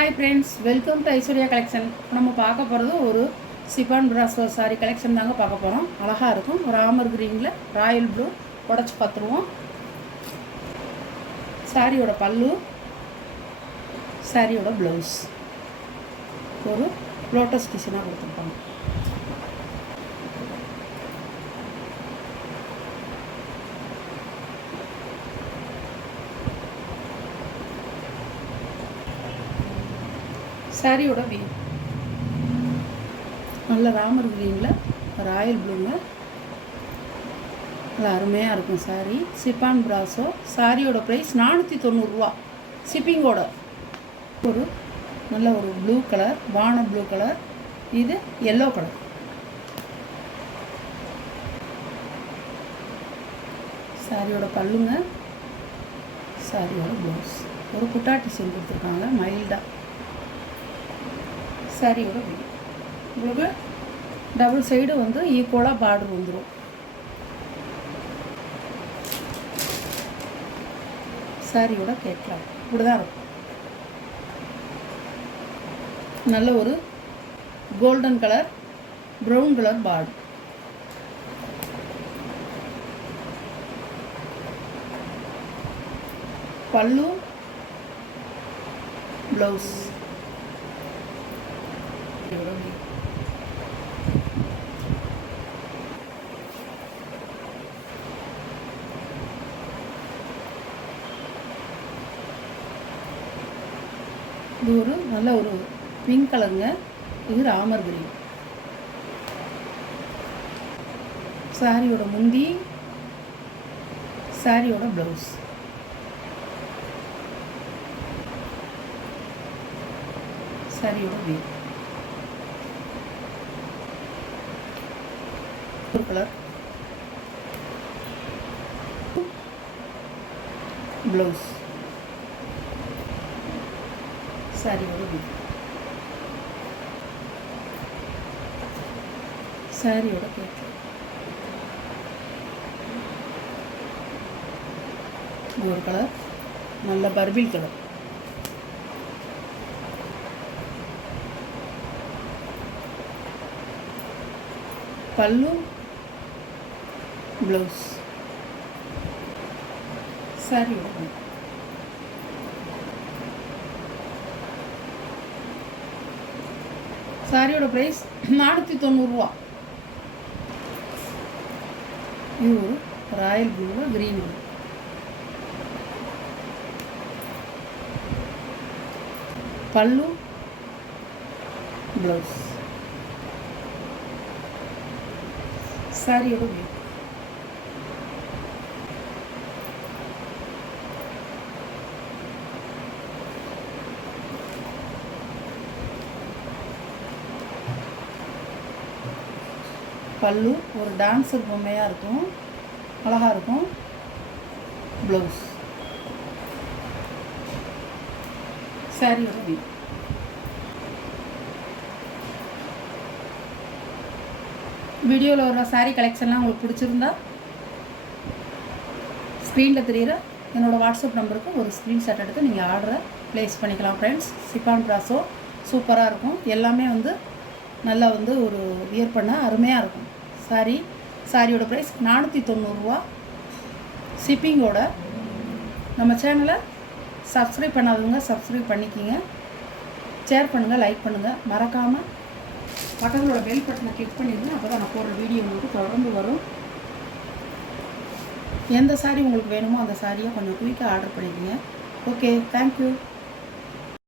Hi friends, welcome to Aishwarya collection. நம்ம பார்க்க போகிறது ஒரு சிஃபான் பிராசோ சாரி கலெக்ஷன் தாங்க பார்க்க போகிறோம். அழகாக இருக்கும். ராமர் கிரீனில் ராயல் ப்ளூ உடச்சி பார்த்துருவோம். சாரியோட பல்லு, சாரியோட ப்ளவுஸ் ஒரு லோட்டஸ் டிசைனாக கொடுத்துருப்பாங்க. சாரியோட வீ நல்ல ராமர் கிரீனில் ராயல் ப்ளூங்க, நல்லா அருமையாக இருக்கும். Sorry chiffon brasso. சாரியோட ப்ரைஸ் 490 ரூபா ஷிப்பிங்கோட. ஒரு நல்ல ஒரு ப்ளூ கலர், வான ப்ளூ கலர், இது எல்லோ கலர். சாரியோட பல்லுங்க, சாரியோட ப்ளவுஸ் ஒரு புட்டா டிசைன் கொடுத்துருக்காங்க மைல்டாக. சாரியோட வீடு உங்களுக்கு டபுள் சைடு வந்து ஈக்குவலாக பார்டர் வந்துடும். சாரியோட கேட்கலாம் இப்படி தான் இருக்கும். நல்ல ஒரு golden colour, brown colour border. பல்லு, ப்ளவுஸ். இது ஒரு நல்ல ஒரு பிங்க் கலருங்க. இது ராமர் கிரீன். சாரியோட முந்தி, சாரியோட ப்ளவுஸ். சாரியோட வீ கலர், ப்ளவுஸ். சாரியோட வீ சாரியோட கேட்கு ஒரு கலர், நல்ல பர்பிள் கலர். பல்லு, ப்ளவுஸ். சாரியோட சாரியோட ப்ரைஸ் 490 ரூபா. இது ஒரு ராயல் ப்ளூ, கிரீன் ப்ளூ. பல்லு, ப்ளவுஸ். சாரியோட ப்ளூ. பல்லு ஒரு டான்ஸர் பொம்மையாக இருக்கும், அழகாக இருக்கும். ப்ளவுஸ். சாரியோட வீ வீடியோவில் வர சாரீ கலெக்ஷன்லாம் உங்களுக்கு பிடிச்சிருந்தா ஸ்க்ரீனில் தெரிகிற என்னோடய வாட்ஸ்அப் நம்பருக்கு ஒரு ஸ்க்ரீன்ஷாட் எடுத்து நீங்கள் ஆர்டரை ப்ளேஸ் பண்ணிக்கலாம். ஃப்ரெண்ட்ஸ், சிஃபான் பிராசோ சூப்பராக இருக்கும். எல்லாமே வந்து நல்லா வந்து ஒரு வியர் பண்ண அருமையாக இருக்கும். சாரியோட ப்ரைஸ் 490 ரூபா ஷிப்பிங்கோட. நம்ம சேனலை சப்ஸ்கிரைப் பண்ணாதவங்க சப்ஸ்கிரைப் பண்ணிக்கிங்க, ஷேர் பண்ணுங்கள், லைக் பண்ணுங்கள். மறக்காமல் பக்கங்களோட பெல் பட்டனை கிளிக் பண்ணிடுங்க. அப்போ தான் நான் போடுற வீடியோ உங்களுக்கு தொடர்ந்து வரும். எந்த சாரி உங்களுக்கு வேணுமோ அந்த சாரியை கொஞ்சம் குயிக்காக ஆர்டர் பண்ணிக்கோங்க. Okay, thank you.